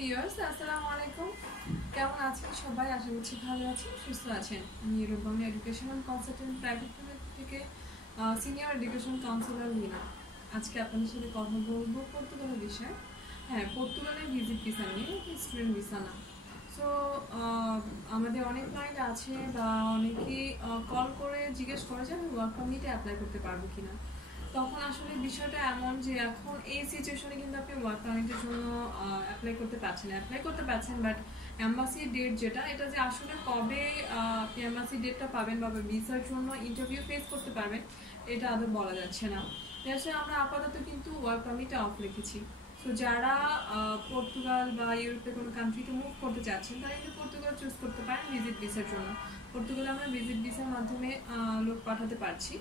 Viewers আসসালামু আলাইকুম। কেমন আছেন সবাই? আশা করছি ভালো আছেন, সুস্থ আছেন। আমি রূপবাংলা এডুকেশনাল কনসালটেন্ট প্রাইভেট লিমিটেড থেকে সিনিয়র এডুকেশন কাউন্সিলর লিনা। আজকে আপনাদের সাথে কথা বলবো পর্তুগালের বিষয়ে। হ্যাঁ, পর্তুগালের ভিজিট ভিসা নিয়ে, স্টুডেন্ট ভিসা না। সো আমাদের অনেক ক্লায়েন্ট আছে বা অনেকেই কল করে জিজ্ঞেস করে যে আমি ওয়ার্ক পারমিটে অ্যাপ্লাই করতে পারবো কিনা। তখন আসলে বিষয়টা এমন যে এখন এই সিচুয়েশনে কিন্তু আপনি ওয়ার্ক পারমিটের জন্য অ্যাপ্লাই করতে পারছেন বাট এম্বাসি ডেট যেটা এটা যে আসলে কবে আপনি এম্বাসি ডেটটা পাবেন বা ভিসার জন্য ইন্টারভিউ ফেস করতে পারবেন এটা আদৌ বলা যাচ্ছে না। তাছাড়া আমরা আপাতত কিন্তু ওয়ার্ক পারমিটটা অফ রেখেছি। তো যারা পর্তুগাল বা ইউরোপের কোনো কান্ট্রিতে মুভ করতে চাচ্ছেন তারা কিন্তু পর্তুগাল চুজ করতে পারেন ভিজিট ভিসার জন্য। পর্তুগালে আমরা ভিজিট ভিসার মাধ্যমে লোক পাঠাতে পারছি,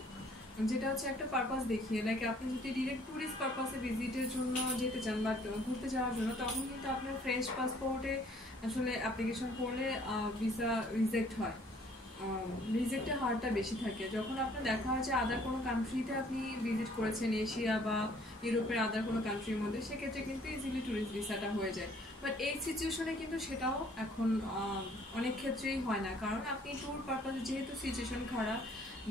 যেটা হচ্ছে একটা পারপাস দেখিয়ে, লাইক আপনি যদি ডিরেক্ট ট্যুরিস্ট পারপাসে ভিজিটের জন্য যেতে চান বা ঘুরতে যাওয়ার জন্য, তখন কিন্তু আপনার ফ্রেঞ্চ পাসপোর্টে আসলে অ্যাপ্লিকেশন করলে ভিসা রিজেক্ট হয়। রিজেক্টের হারটা বেশি থাকে। যখন আপনার দেখা হয় যে আদার কোনো কান্ট্রিতে আপনি ভিজিট করেছেন এশিয়া বা ইউরোপের আদার কোনো কান্ট্রির মধ্যে, সেক্ষেত্রে কিন্তু ইজিলি ট্যুরিস্ট ভিসাটা হয়ে যায়। বাট এই সিচুয়েশনে কিন্তু সেটাও এখন অনেক ক্ষেত্রেই হয় না, কারণ আপনি ট্যুর পারপাসে, যেহেতু সিচুয়েশন খারাপ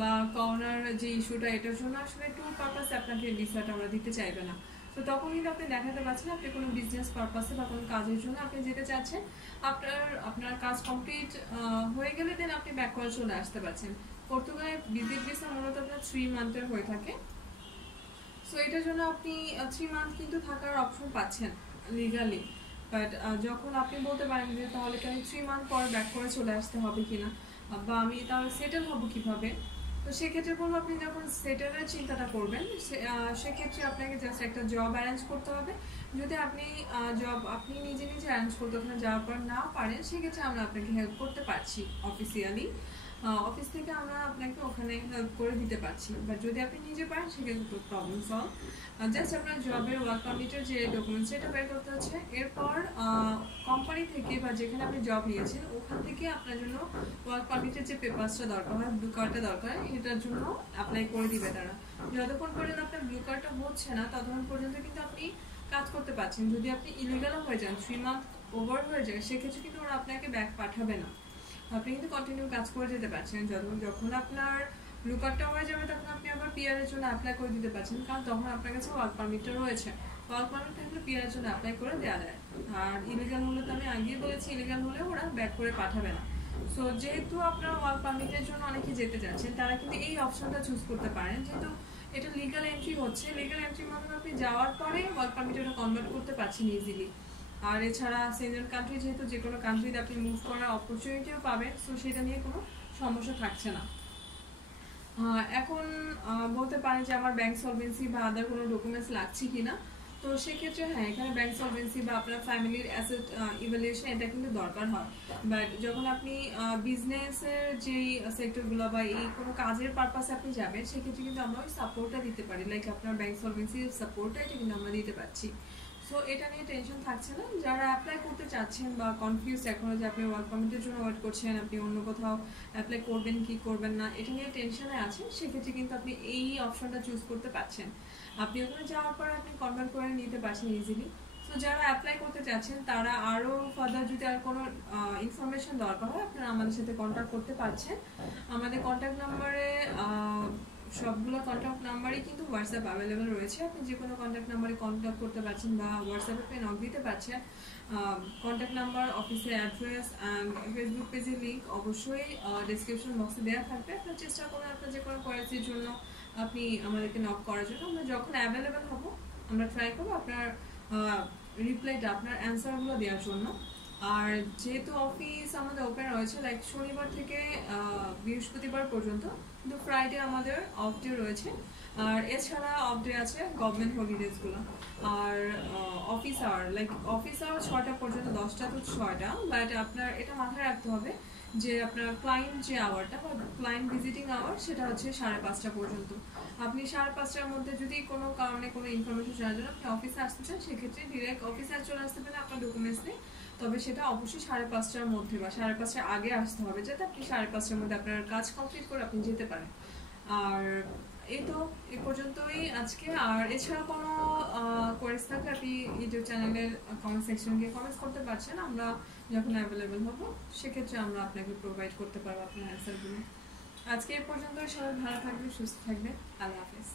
বা করোনার যে ইস্যুটা, এটার জন্য আসলে ট্যুর পারপাসে আপনাকে ভিসাটা আমরা দিতে চাইবে না। তো তখন কিন্তু আপনি দেখাতে পারছেন আপনি কোনো বিজনেস পারপাসে বা কোনো কাজের জন্য আপনি যেতে চাচ্ছেন। আপনার কাজ কমপ্লিট হয়ে গেলে দেন আপনি ব্যাক করে চলে আসতে পারছেন। পর্তুগালে ভিজিট ভিসা মূলত আপনার 3 মান্থের হয়ে থাকে। সো এটার জন্য আপনি 3 মান্থ কিন্তু থাকার অপশন পাচ্ছেন লিগালি। বাট যখন আপনি বলতে পারেন যে তাহলে কি আমি 3 মান্থ পর ব্যাক করে চলে আসতে হবে কিনা, বা আমি তাহলে সেটেল হব কিভাবে। তো সেক্ষেত্রে বলবো, আপনি যখন সেটেলের চিন্তাটা করবেন সেক্ষেত্রে আপনাকে জাস্ট একটা জব অ্যারেঞ্জ করতে হবে। যদি আপনি জব আপনি নিজে নিজে অ্যারেঞ্জ করতে ওখানে যাওয়ার পর না পারেন, সেক্ষেত্রে আমরা আপনাকে হেল্প করতে পারছি অফিসিয়ালি। অফিস থেকে আমরা আপনাকে ওখানে হেল্প করে দিতে পারছি। বাট যদি আপনি নিজে পারেন সেক্ষেত্রে তো প্রবলেম সলভ। জাস্ট আপনার জবের ওয়ার্ক পারমিটের যে ডকুমেন্টস সেটা বের করতে হচ্ছে। এরপর কোম্পানি থেকে বা যেখানে আপনি জব নিয়েছেন ওখান থেকে আপনার জন্য ওয়ার্ক পারমিটের যে পেপারসটা দরকার হয়, ব্লু কার্ডটা দরকার হয়, এটার জন্য অ্যাপ্লাই করে দিবে তারা। যতক্ষণ পর্যন্ত আপনার ব্লু কার্ডটা হচ্ছে না ততক্ষণ পর্যন্ত কিন্তু আপনি কাজ করতে পারছেন। যদি আপনি ইলিগালও হয়ে যান, 3 মান্থ ওভার হয়ে যায়, সেক্ষেত্রে কিন্তু ওরা আপনাকে ব্যাক পাঠাবে না। আপনি কিন্তু কন্টিনিউ কাজ করে যেতে পারছেন। যখন আপনার ব্লু কার্ডটা হয়ে যাবে তখন আপনি আবার পিআর এর জন্য অ্যাপ্লাই করে দিতে পারছেন, কারণ তখন আপনার কাছে ওয়ার্ক পারমিটটা রয়েছে। ওয়ার্ক পারমিট থাকলে পিআর এর জন্য অ্যাপ্লাই করে দেওয়া যায়। আর ইলিগাল হলে তো আমি আগেই বলেছি, ইলিগাল হলে ওরা ব্যাক করে পাঠাবে না। সো যেহেতু আপনার ওয়ার্ক পারমিটের জন্য অনেকে যেতে চাচ্ছেন, তারা কিন্তু এই অপশনটা চুজ করতে পারেন। যেহেতু এটা লিগাল এন্ট্রি হচ্ছে, লিগাল এন্ট্রির মাধ্যমে আপনি যাওয়ার পরে ওয়ার্ক পারমিটটা কনভার্ট করতে পারছেন ইজিলি। আর এছাড়া সেঞ্জেন কান্ট্রি যেহেতু, যে কোনো কান্ট্রিতে আপনি মুভ করার অপরচুনিটিও পাবেন, সো সেটা নিয়ে কোনো সমস্যা থাকছে না। এখন বলতে পারেন যে আমার ব্যাংক সলভেন্সি বা আদার কোনো ডকুমেন্টস লাগছে কিনা। তো সেক্ষেত্রে হ্যাঁ, এখানে ব্যাংক সলভেন্সি বা আপনার ফ্যামিলির অ্যাসেট ইভ্যালুয়েশন এটা কিন্তু দরকার হয়। বাট যখন আপনি বিজনেসের যেই সেক্টরগুলো বা এই কোনো কাজের পারপাসে আপনি যাবেন, সেক্ষেত্রে কিন্তু আমরা ওই সাপোর্টটা দিতে পারি, লাইক আপনার ব্যাংক সলভেন্সির সাপোর্টটা এটা কিন্তু আমরা দিতে পারছি। সো এটা নিয়ে টেনশন থাকছে না। যারা অ্যাপ্লাই করতে চাচ্ছেন বা কনফিউজ এখনো যে আপনি ওয়ার্ক পারমিটের জন্য ওয়েট করছেন, আপনি অন্য কোথাও অ্যাপ্লাই করবেন কি করবেন না, এটা নিয়ে টেনশনে আছেন, সেক্ষেত্রে কিন্তু আপনি এই অপশনটা চুজ করতে পারছেন। আপনি ওখানে যাওয়ার পর আপনি কনভার্ট করে নিতে পারছেন ইজিলি। সো যারা অ্যাপ্লাই করতে চাচ্ছেন তারা আরও ফার্দার যদি আর কোনো ইনফরমেশন দরকার হয়, আপনারা আমাদের সাথে কন্ট্যাক্ট করতে পারছেন। আমাদের কন্ট্যাক্ট নাম্বারে সবগুলো কন্ট্যাক্ট নাম্বারই কিন্তু হোয়াটসঅ্যাপ অ্যাভেলেবেল রয়েছে। আপনি যে কোনো কন্ট্যাক্ট নাম্বারে কন্ট্যাক্ট করতে পারছেন বা হোয়াটসঅ্যাপে নক দিতে পারছেন। কন্ট্যাক্ট নাম্বার, অফিসের অ্যাড্রেস অ্যান্ড ফেসবুক পেজের লিঙ্ক অবশ্যই ডিসক্রিপশন বক্সে দেওয়া থাকবে। আপনার চেষ্টা করবেন আপনার যে কোনো কোয়ারিজের জন্য আপনি আমাদেরকে নক করার জন্য। আমরা যখন অ্যাভেলেবেল হব আমরা ট্রাই করবো আপনার রিপ্লাইটা, আপনার অ্যান্সারগুলো দেওয়ার জন্য। আর যেহেতু অফিস আমাদের ওপেন রয়েছে লাইক শনিবার থেকে বৃহস্পতিবার পর্যন্ত, কিন্তু ফ্রাইডে আমাদের অফ ডে রয়েছে। আর এছাড়া অফ ডে আছে গভর্নমেন্ট হলিডেজগুলো। আর অফিস আওয়ার 6টা পর্যন্ত, 10টা to 6টা। বাট আপনার এটা মাথায় রাখতে হবে যে আপনার ক্লায়েন্ট যে আওয়ারটা বা ক্লায়েন্ট ভিজিটিং আওয়ার সেটা হচ্ছে 5:30 পর্যন্ত। আপনি 5:30টার মধ্যে যদি কোনো কারণে কোনো ইনফরমেশন জানার জন্য আপনি অফিসে আসতে চান, সেক্ষেত্রে ডিরেক্ট অফিসে চলে আসতে পারেন আপনার ডকুমেন্টস নিয়ে। তবে সেটা অবশ্যই 5:30টার মধ্যে বা 5:30টার আগে আসতে হবে, যাতে আপনি 5:30টার মধ্যে আপনার কাজ কমপ্লিট করে আপনি যেতে পারেন। আর এই তো এ পর্যন্তই আজকে। আর এছাড়া কোনো কোয়েরিজ থাকলে আপনি ইউটিউব চ্যানেলের কমেন্ট সেকশন গিয়ে কমেন্টস করতে পারছেন। আমরা যখন অ্যাভেলেবেল হব সেক্ষেত্রে আমরা আপনাকে প্রোভাইড করতে পারবো আপনার অ্যান্সারগুলো। আজকে এ পর্যন্ত, সবাই ভালো থাকবে, সুস্থ থাকবে। আল্লাহ হাফেজ।